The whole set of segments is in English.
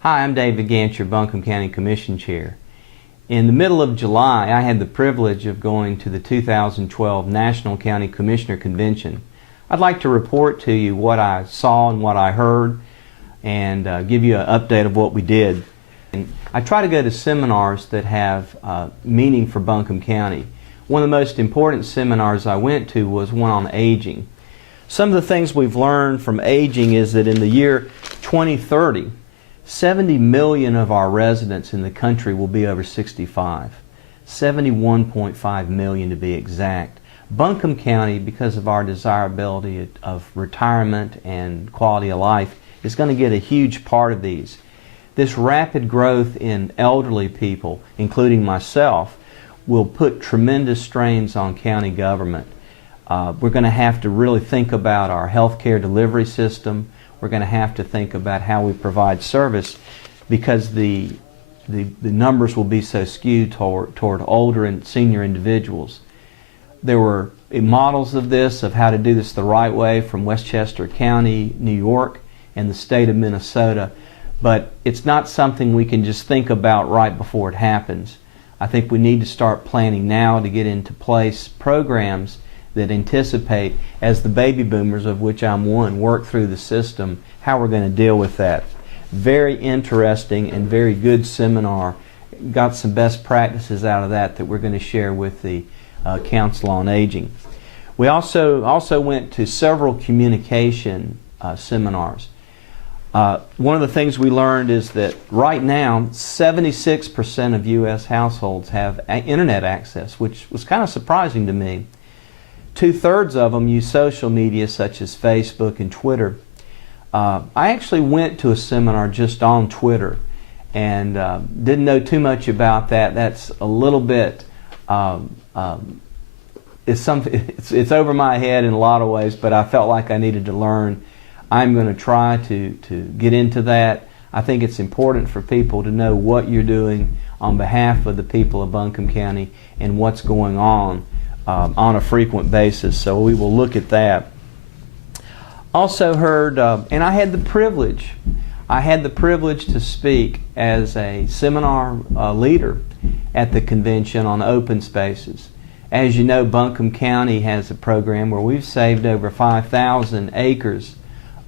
Hi, I'm David Gantt, your Buncombe County Commission Chair. In the middle of July, I had the privilege of going to the 2012 National County Commissioner Convention. I'd like to report to you what I saw and what I heard and give you an update of what we did. And I try to go to seminars that have meaning for Buncombe County. One of the most important seminars I went to was one on aging. Some of the things we've learned from aging is that in the year 2030, 70 million of our residents in the country will be over 65. 71.5 million to be exact. Buncombe County, because of our desirability of retirement and quality of life, is going to get a huge part of these. This rapid growth in elderly people, including myself, will put tremendous strains on county government. We're going to have to really think about our health care delivery system. We're going to have to think about how we provide service because the numbers will be so skewed toward older and senior individuals. There were models of this, of how to do this the right way from Westchester County, New York, and the state of Minnesota, but it's not something we can just think about right before it happens. I think we need to start planning now to get into place programs that anticipate, as the baby boomers, of which I'm one, work through the system, how we're going to deal with that. Very interesting and very good seminar. Got some best practices out of that we're going to share with the Council on Aging. We also went to several communication seminars. One of the things we learned is that right now 76% of U.S. households have internet access, which was kind of surprising to me. 2/3 of them use social media such as Facebook and Twitter. I actually went to a seminar just on Twitter and didn't know too much about that. That's a little bit, it's over my head in a lot of ways, but I felt like I needed to learn. I'm going to try to get into that. I think it's important for people to know what you're doing on behalf of the people of Buncombe County and what's going on a frequent basis. So we will look at that. Also heard, and I had the privilege to speak as a seminar leader at the convention on open spaces. As you know, Buncombe County has a program where we've saved over 5,000 acres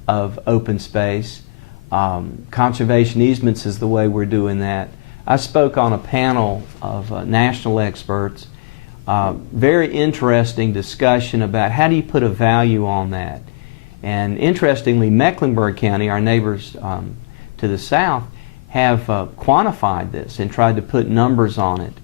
of open space. Conservation easements is the way we're doing that. I spoke on a panel of national experts. Very interesting discussion about how do you put a value on that. And interestingly, Mecklenburg County, our neighbors to the south, have quantified this and tried to put numbers on it.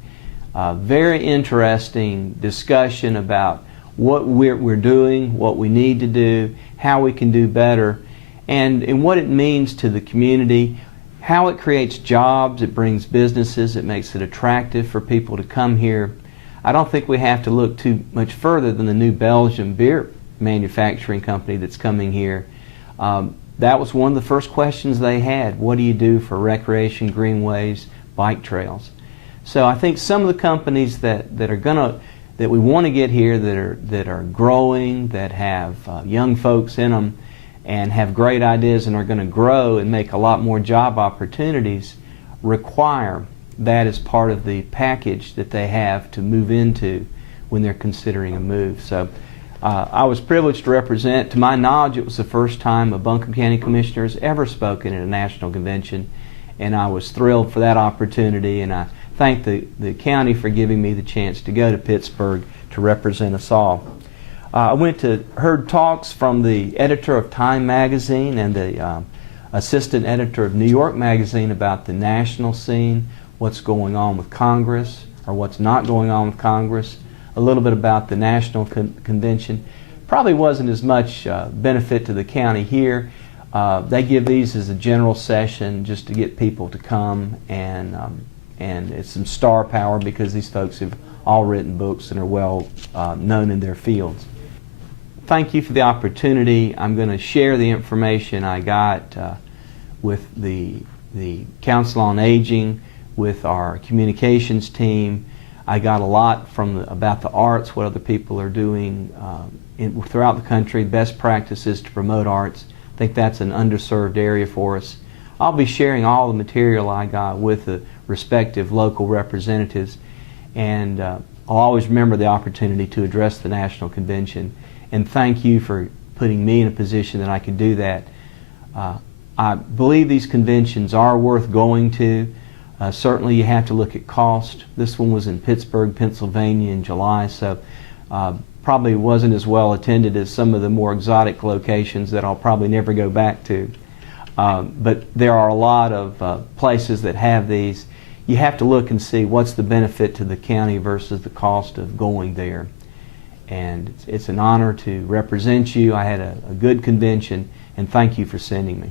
Very interesting discussion about what we're doing, what we need to do, how we can do better, and what it means to the community, how it creates jobs, it brings businesses, it makes it attractive for people to come here. I don't think we have to look too much further than the new Belgian beer manufacturing company that's coming here. That was one of the first questions they had. What do you do for recreation, greenways, bike trails? So I think some of the companies that we want to get here that are growing, that have young folks in them, and have great ideas and are going to grow and make a lot more job opportunities, require that as part of the package that they have to move into when they're considering a move. So I was privileged to represent. To my knowledge, it was the first time a Buncombe County Commissioner has ever spoken at a national convention, and I was thrilled for that opportunity, and I thank the county for giving me the chance to go to Pittsburgh to represent us all. I heard talks from the editor of Time magazine and the assistant editor of New York magazine about the national scene, what's going on with Congress or what's not going on with Congress, a little bit about the national convention. Probably wasn't as much benefit to the county here. They give these as a general session just to get people to come, and it's some star power because these folks have all written books and are well known in their fields. Thank you for the opportunity. I'm going to share the information I got with the Council on Aging, with our communications team. I got a lot about the arts, what other people are doing throughout the country, best practices to promote arts. I think that's an underserved area for us. I'll be sharing all the material I got with the respective local representatives, and I'll always remember the opportunity to address the National Convention, and thank you for putting me in a position that I could do that. I believe these conventions are worth going to. Certainly you have to look at cost. This one was in Pittsburgh, Pennsylvania in July, so probably wasn't as well attended as some of the more exotic locations that I'll probably never go back to. But there are a lot of places that have these. You have to look and see what's the benefit to the county versus the cost of going there. And it's an honor to represent you. I had a good convention, and thank you for sending me.